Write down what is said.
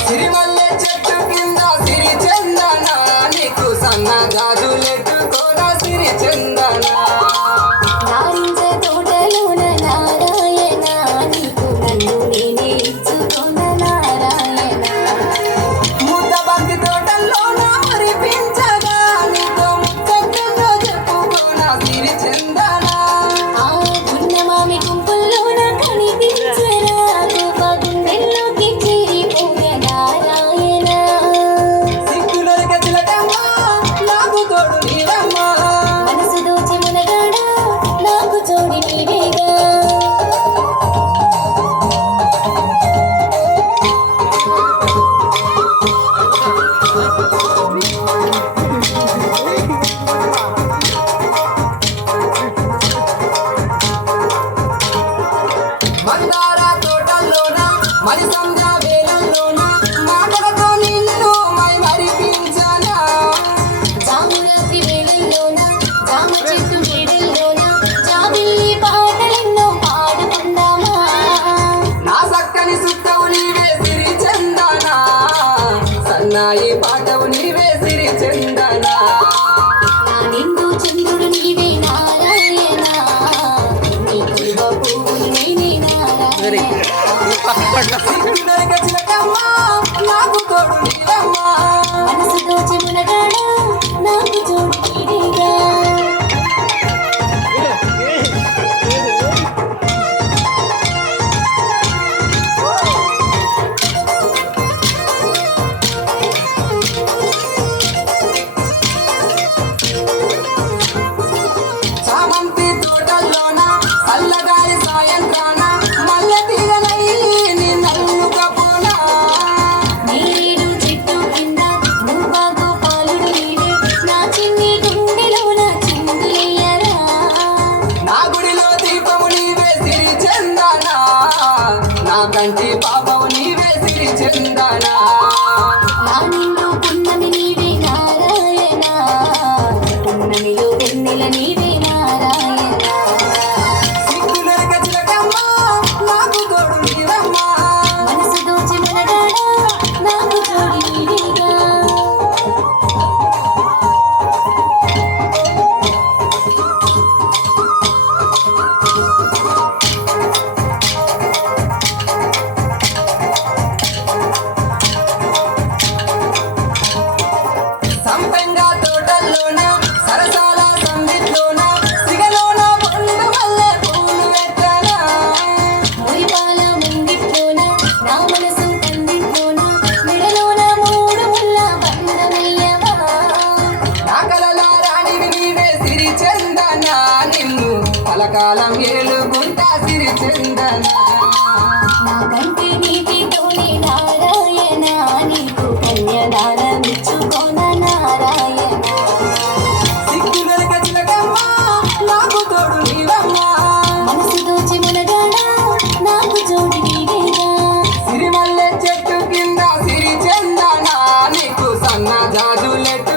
సిరిమల్లె చెట్టు కింద సిరి చందన నీకు సన్న గాజులెట్టుకోన సిరి చందన నారింజ తోటలోన నారాయణ నీకు నన్ను నేనే ఇచ్చుకోన నారాయణ ముద్ద బంతి తోటల్లోన మురిపించగా నీతో ముచ్చటలో చెప్పుకోన సిరి చందన ఆ పుణ్యమామి గుంపుల్లోన కనిపించరా గోప గుండెల్లోకి చేరిపోయే నారాయణ సిగ్గులొరక చిలకమ్మ నాకు తోడు నీవమ్మ మనసు దోచి మునగాడా నాకు జోడి నీవేగా మందార తోటల్లోన మరి సంధ్యా వేళల్లోన మాటలతో నిన్ను మరిపించనా జామురాత్రి వేళల్లోన జామ చెట్టు నీడల్లోన జాబిల్లి పాటలెన్నో పాడుకుందామా నా చక్కని సుట్టవు నీవే సిరి చందన సన్నాయి పాటవు నీవే సిరి చందన నా నిండు చంద్రుడు నీవే నారాయణ నీ కులువ పువ్వులు నేనే నారాయణ సిగ్గులొరక చిలకమ్మ నాకు తోడు నీవమ్మ మనసు దోచి మునగాడా నాకు జోడి నీవేగా చామంతి తోటల్లోన చల్లగాలి సాయంత్రాన మల్లె తీగనై నీ నల్లుకపోనా నీడు చెట్టు కింద నువ్వా గోపాలుడు నీవే నా చిన్ని గుండెలోన చిందులేయరా నా గుడిలో దీపము నీవే సిరి చందన నా కంటి పాపము నీవే సిరి చందన నా నిండు పున్నమి నీవే నారాయణ పున్నమిలో వెన్నెల నీవే నారాయణ సిగ్గులొరక చిలకమ్మ నాకు తోడు నీవమ్మ మనసు దోచి మునగాడా నాకు జోడి నీవేగా సంపెంగా తోటల్లోన సరసాల సందిట్లోన సిగలోన పండు మల్లె పూలు పెట్టనా మురిపాల ముంగిట్లోన నా మనసు కందిట్లోన మెడలోన మూడు ముళ్ళ బంధమయ్యవా నా కలల రాణివి నీవే సిరి చందన నిన్ను కలకాలం ఏలుగుంటా సిరి చందన నా కంటి నీటితోనే నారాయణ నీకు కన్యదానమిచ్చుకోన నారాయణ సిగ్గులొరక చిలకమ్మ నాకు తోడు నీవమ్మ మనసు దోచి మునగాడా నాకు జోడి నీవేగా సిరిమల్లె చెట్టు కింద సిరి చందన నీకు సన్న జాజులెట్టు